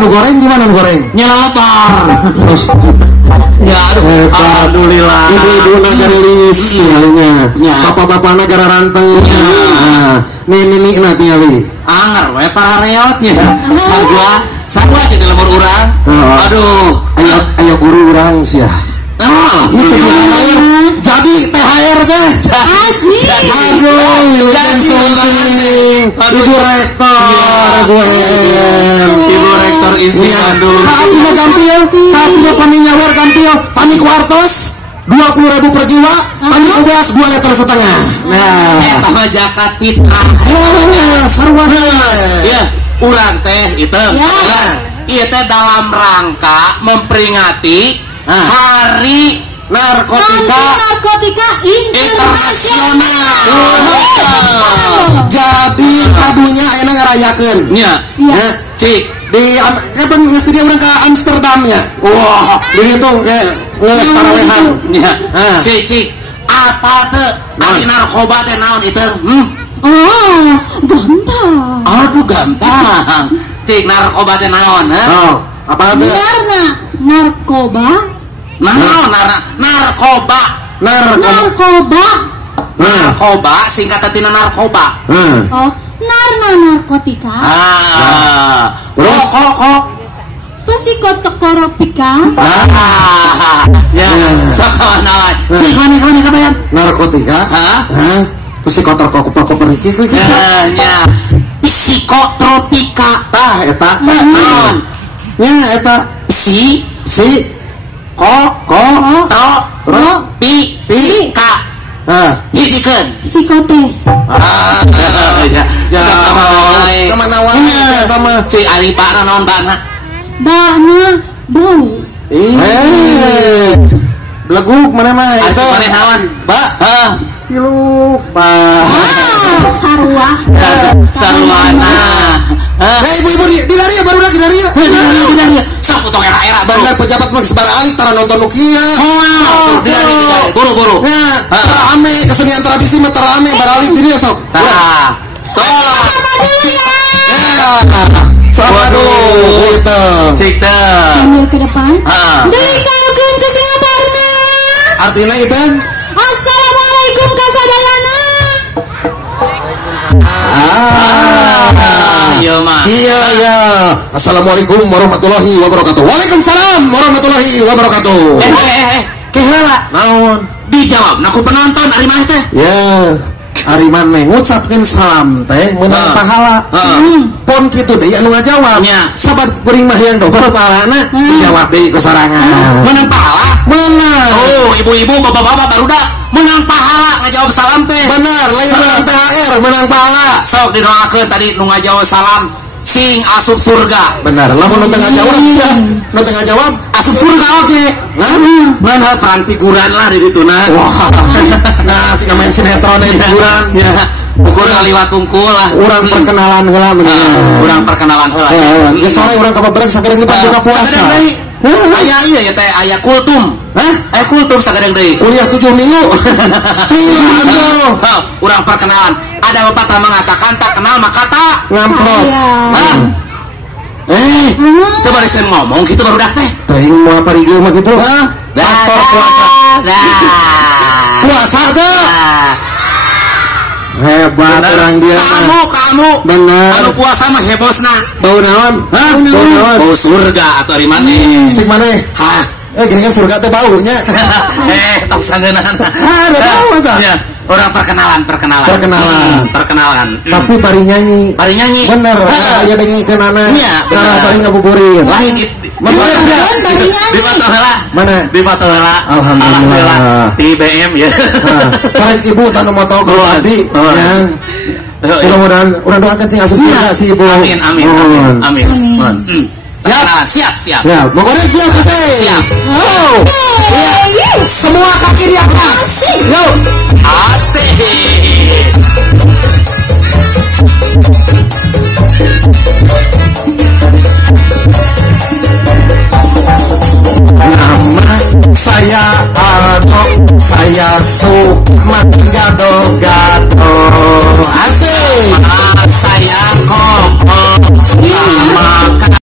nu goreng gimana nu goreng? Nyeleletor. Ya aduh, alhamdulillah. Ibu-ibu negara rilis tinggalnya. Bapak-bapak negara ranteng. Nini nanti ali. Anger we para reotnya. Sagua aja di lemur urang. Aduh, ayo guru urang sia. Itu jadi THR teh. Aduh, William Sulting, Ibu Rektor, Ibu Rektor Ismi Bandung. Tapi gampil, tapi pani nyawar gampil, pani kuartos 20.000 per jiwa, pani ubas 2,5 liter. Nah, eta mah zakat fitrah. Sarwana. Ya, urang teh itu. Nah, ieu teh dalam rangka memperingati Hari Narkotika Internasional. Jadi kadunya enak ngerayakeun. Nya. Cik Di kapan ngesti dia urang ka Amsterdam ya. Wah, di itu kayak geus parawehan. Nya. Cik, apa teh ari narkoba teh naon itu? Gampang. Aduh gampang. Cik narkoba teh naon, Apa teh? Narkoba. Narkoba singkatan tina narkoba. Narkotika. Terus kok Psikotokoropika. Ya, sakawan. Cik mana kabayan? Narkotika? Psikotokoropika iki. Ya. Psikotropika. Eta. Naon? Nya eta Si Pika. Hijikeun. Psikotes. Ya. Kemana wae eta mah? Cik ari bara naon bana? Bana bau. Beleguk mana mah Itu mana naon? Ciluk, Sarwana. Ibu-ibu di dari ya baru lagi dari ya. Sok utong era-era Bandar pejabat mah sebar alih tara nonton Nokia. Buru. Ya, terame kesenian tradisi mah terame baralih diri ya sok. Sama dulu gitu. Cik teh. Sambil ke depan. Dari kaukeun ke Singaparna. Artinya itu Assalamualaikum kasadayana. Iya. Assalamualaikum warahmatullahi wabarakatuh. Waalaikumsalam warahmatullahi wabarakatuh. Keheula. Naon? Dijawab naku penonton ari maneh teh. Ya, ari maneh ngucapkeun salam teh meunang pahala. Pon kitu deui anu ngajawab. Sabat kuring mah yang dobel pahalana dijawab deui ku sorangan. Meunang pahala? Bener. Oh, ibu-ibu, bapak-bapak barudak menang pahala ngajawab salam teh. Bener, lain menang THR, menang pahala. Sok didoakeun tadi nu ngajawab salam sing asup surga. Bener, lamun nu teu ngajawab ya, nu teu ngajawab asup surga oge. Ngan peran figuran lah di dituna. Wah. Nah, si main sinetron figuran. Ya. Pukul kaliwat tungkul lah. Urang perkenalan heula mendingan. Urang perkenalan heula. Ya sore urang kababareng sagareng di buka puasa. Aya iya ya teh aya kultum. Aya kultum sagareng deui. Kuliah 7 minggu. Urang perkenalan. Ada pepatah mengatakan tak kenal maka tak ngamplop. Coba disen ngomong gitu baru dah teh. Teuing moal parigeu mah kitu. Faktor puasa. Puasa teh. Hebat orang dia. Kamu. Bener. Anu puasa mah hebosna. Bau naon? Bau surga atau di mana? Cek maneh? Gini kan surga teh baunya. Tong sangeunana. Ada bau eta. Ya, orang perkenalan. Tapi bari nyanyi. Bener. Aya dengikeun anak. Ngarah bari ngabuburit. Lain di Matohela. Mana? Di Matohela. Alhamdulillah. Di BM ya. Karek ibu tanu moto Gowadi. Mudah-mudahan urang doakeun sing asup surga si ibu. Amin. Siap. Ya, pokoknya siap Asik. Siap. Semua kaki di atas. Yo. Asik.